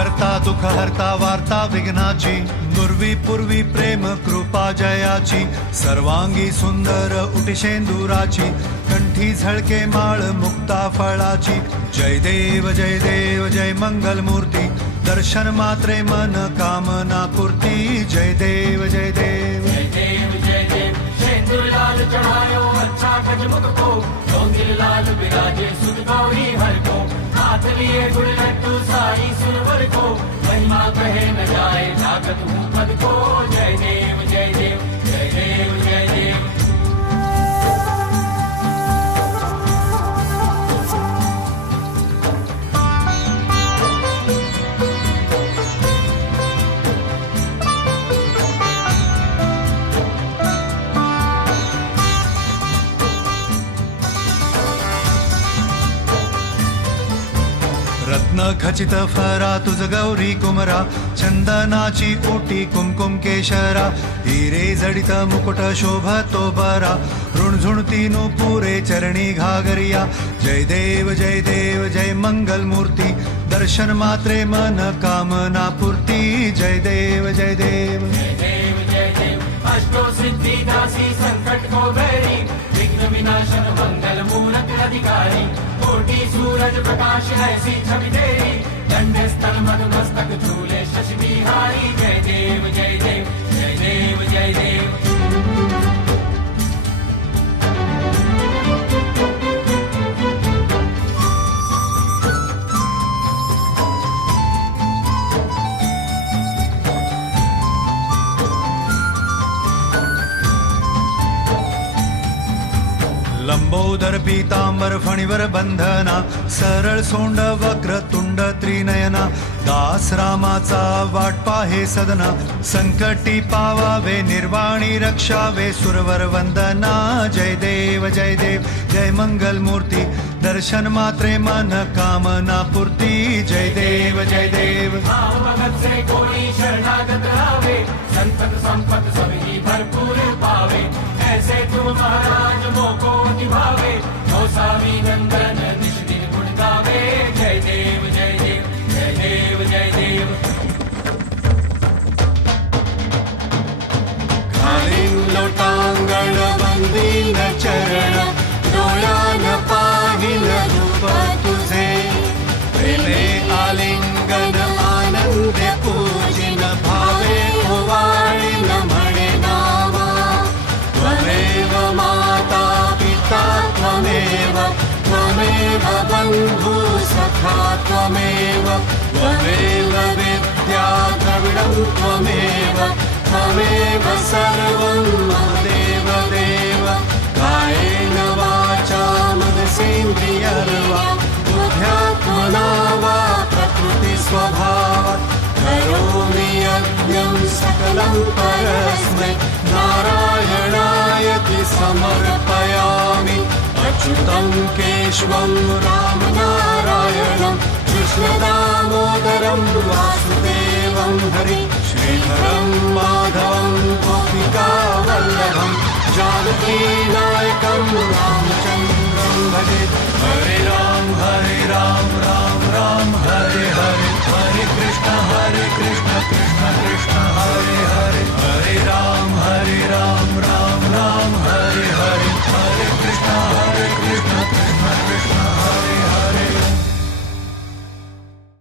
करता दुःख हरता वार्ता विघ्नाची, नुर्वी पूर्वी प्रेम कृपा जयाची, सर्वांगी सुंदर उटिशेंदुराची, कंठी झळके माळ मुक्ता फळाची. जय देव जय मंगल मूर्ती, दर्शन मात्रे मन कामना पूर्ती. जय देव जय देव शेंदूर लाल चढ़ायो अच्छा गजमुख को, डोंगिर लाल विराजे सुत गौरी हर को, हाथ लिए गुड़ लड्डू साई सुरवर को, महिमा कहे न जाए जागत हूँ पद को. जय देव जय देव जय देव जय देव. रत्न खचित फरा तुझ गौरी कुमरा, चंदनाची ओटी कुमकुम केशरा, हिरे जडित मुकुट शोभतो बरा, ऋणझुणती पुरे चरणी घागरिया. जय देव जय मंगल मूर्ती, दर्शन मात्रे मन कामना पूर्ती. जय देव जय देव जय देव. अष्टो सिद्धि दासी संकट को बैरी, विघ्न विनाशन मंगल मूरत अधिकारी, कोटि सूरज प्रकाश ऐसी छवि तेरी, दंड स्थल मधु मस्तक झूले शशि बिहारी. जय देव जय देव जय देव जय देव. लंबोदर पीतांबर फणीवर बंधना, सरळ सोंड वक्र तुंड त्रिनयना, दास रामाचा वाट पाहे सदना, संकटी पावावे निर्वाणी रक्षावे सुरवर वंदना. जय देव जय मंगल मूर्ती, दर्शन मात्रे मन कामना पूर्ती. जय देव जय देव. भगत से कोई शरणागत आवे, संतत संपत सभी भरपूर पावे, ऐसे तुम महाराज मोको निभावे, गोसावी नंदन निश दिन गुण गावे. जय देव जय देव जय देव जय देव. खालीं लोटांगण वंदीन चरण, डोळ्यान पाहिल रूप तुझे, प्रेमे आलिंगन आनंदे पूजिन, भावे ओवाळीन म्हणे नावा. त्वमेव माता पिता त्वमेव, त्वमेव बंधु सखा त्वमेव, त्वमेव विद्या द्रविडं त्वमेव, त्वमेव सर्वं देव देव. कायेन वाचा मनसेन्द्रियर्वा, बुद्ध्यात्मना वा प्रकृति स्वभावात्, करोमि यज्ञं सकलं परस्मै, नारायणायति समर्पयामि. अच्युतं केशवं रामनारायणं, कृष्णदामोदरं वासुदेवं हरि, श्रीधरं माधवं गोपिकावल्लभं, जानकी